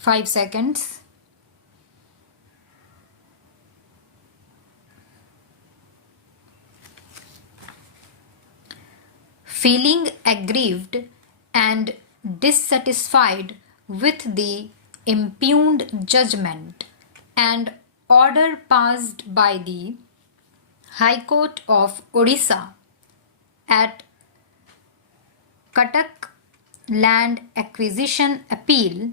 5 seconds. Feeling aggrieved and dissatisfied with the impugned judgment and order passed by the High Court of Odisha at Cuttack Land Acquisition Appeal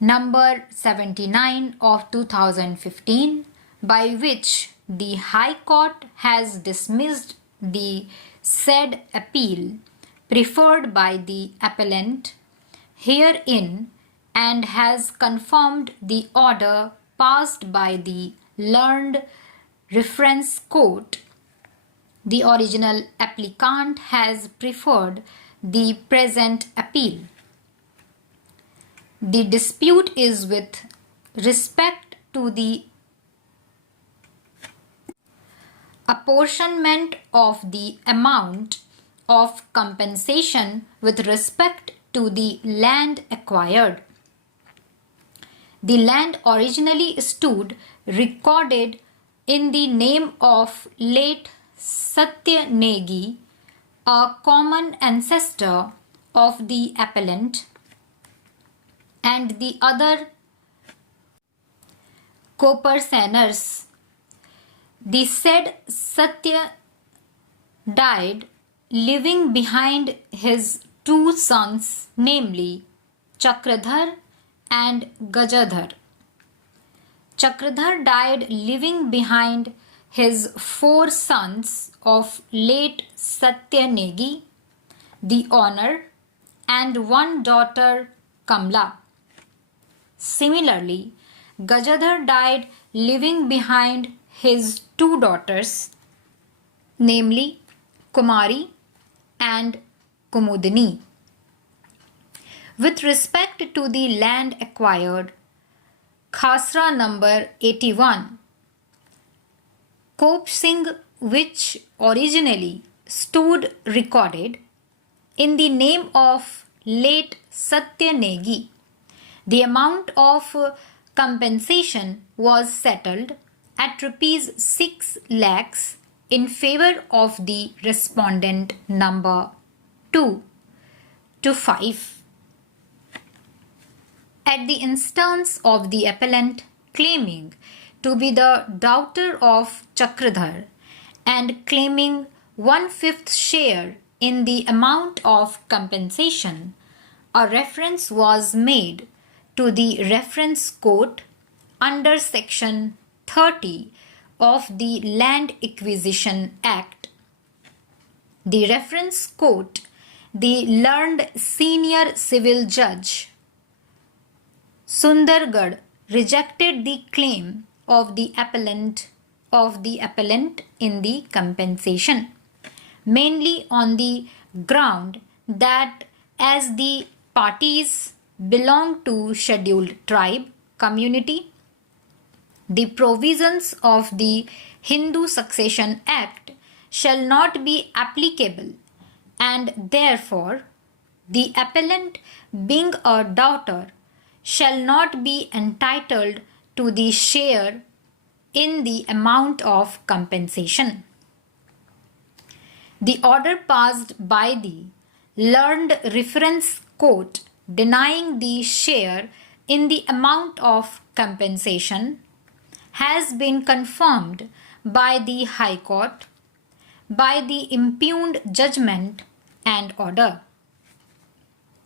number 79 of 2015, by which the High Court has dismissed the said appeal preferred by the appellant herein and has confirmed the order passed by the learned reference court. The original applicant has preferred the present appeal. The dispute is with respect to the apportionment of the amount of compensation with respect to the land acquired. The land originally stood recorded in the name of late Satya Negi, a common ancestor of the appellant, and the other co-personers. The said Satya died leaving behind his two sons, namely Chakradhar and Gajadhar. Chakradhar died leaving behind his four sons of late Satya Negi, the owner, and one daughter, Kamla. Similarly, Gajadhar died leaving behind his two daughters, namely Kumari and Kumudini. With respect to the land acquired, Khasra number 81, Kop Singh, which originally stood recorded in the name of late Satya Negi, the amount of compensation was settled at rupees 6 lakhs in favor of the respondent number 2 to 5. At the instance of the appellant claiming to be the daughter of Chakradhar and claiming 1/5 share in the amount of compensation, a reference was made to the reference court under section 30 of the Land Acquisition Act. The reference court, the learned senior civil judge Sundargarh, rejected the claim of the appellant in the compensation, mainly on the ground that as the parties belong to scheduled tribe community, the provisions of the Hindu Succession Act shall not be applicable, and therefore the appellant, being a daughter, shall not be entitled to the share in the amount of compensation. The order passed by the learned reference court denying the share in the amount of compensation has been confirmed by the High Court by the impugned judgment and order.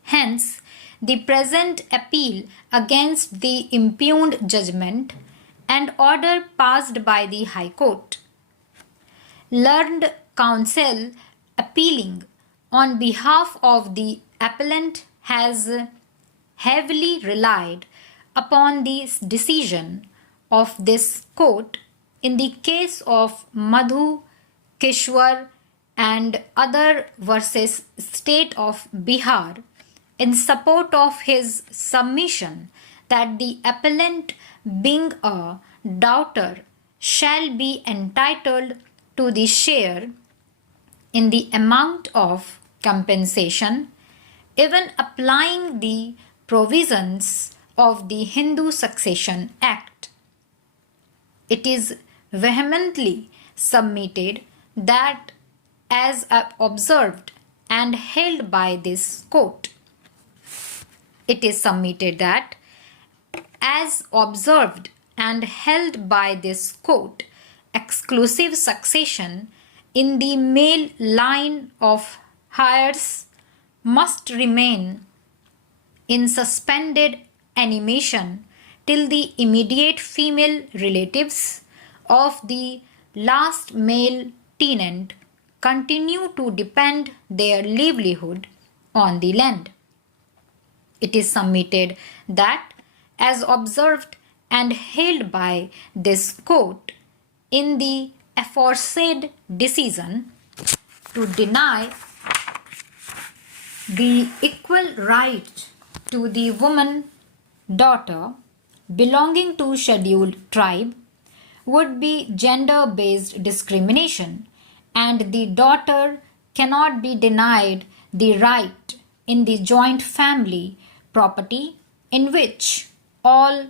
Hence, the present appeal against the impugned judgment and order passed by the High Court. Learned counsel appealing on behalf of the appellant has heavily relied upon the decision of this court in the case of Madhu Kishwar and other versus State of Bihar in support of his submission that the appellant, being a daughter, shall be entitled to the share in the amount of compensation, even applying the provisions of the Hindu Succession Act. It is vehemently submitted that as observed and held by this court. It is submitted that as observed and held by this court, exclusive succession in the male line of heirs must remain in suspended animation till the immediate female relatives of the last male tenant continue to depend their livelihood on the land. It is submitted that as observed and held by this court in the aforesaid decision to deny the equal right to the woman daughter belonging to scheduled tribe would be gender-based discrimination, and the daughter cannot be denied the right in the joint family property in which all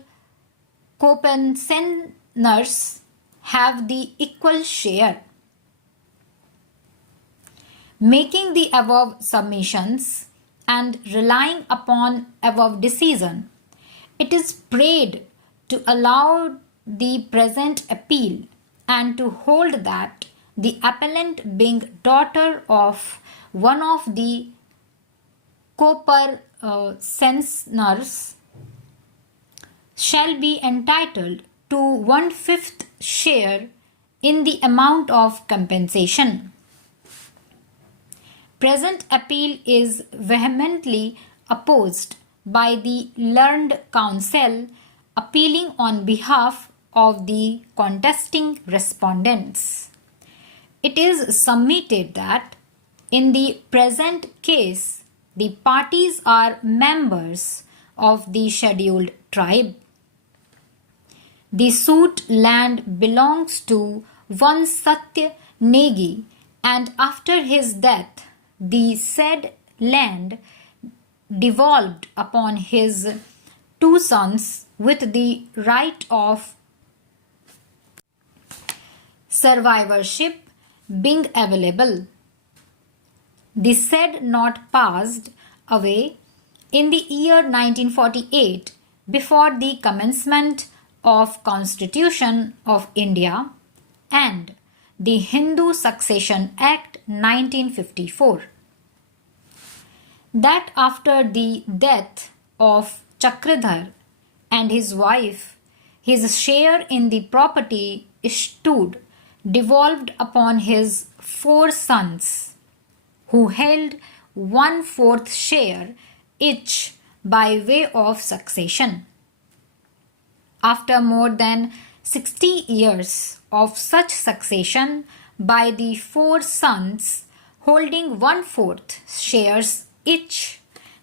co-pensioners have the equal share. Making the above submissions and relying upon above decision, it is prayed to allow the present appeal and to hold that the appellant being daughter of one of the co-pensioners shall be entitled to 1/5 share in the amount of compensation. Present appeal is vehemently opposed by the learned counsel appealing on behalf of the contesting respondents. It is submitted that in the present case, the parties are members of the scheduled tribe. The suit land belongs to one Satya Negi, and after his death, the said land devolved upon his two sons with the right of survivorship being available. The said not passed away in the year 1948 before the commencement of Constitution of India and the Hindu Succession Act 1954. That after the death of Chakradhar and his wife, his share in the property stood devolved upon his four sons, who held 1/4 share each by way of succession. After more than 60 years of such succession by the four sons holding 1/4 shares each,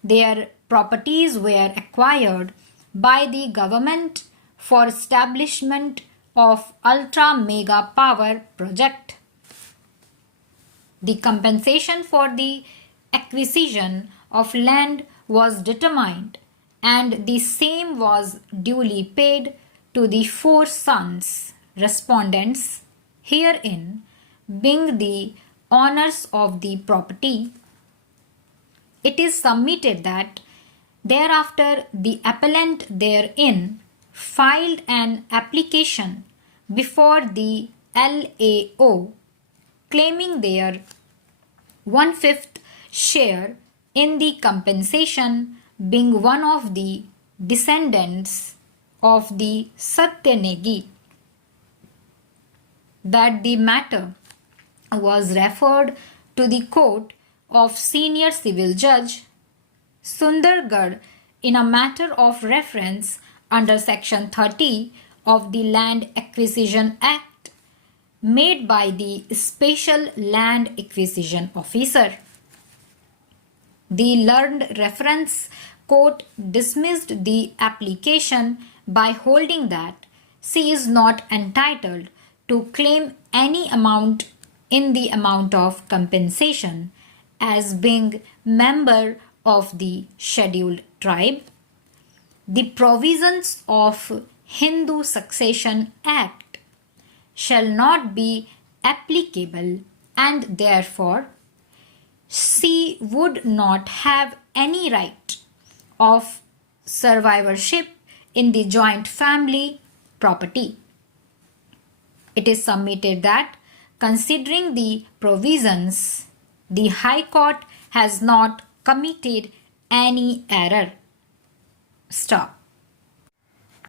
their properties were acquired by the government for establishment of ultra mega power project. The compensation for the acquisition of land was determined, and the same was duly paid to the four sons respondents herein, being the owners of the property. It is submitted that thereafter the appellant therein filed an application before the LAO claiming their 1/5 share in the compensation, being one of the descendants of the Satyanegi. That the matter was referred to the court of Senior Civil Judge Sundargarh in a matter of reference under Section 30 of the Land Acquisition Act made by the Special Land Acquisition Officer. The learned reference court dismissed the application by holding that she is not entitled to claim any amount in the amount of compensation as being member of the scheduled tribe. the provisions of Hindu Succession Act shall not be applicable, and therefore she would not have any right of survivorship in the joint family property. It is submitted that, considering the provisions, the High Court has not committed any error. Stop.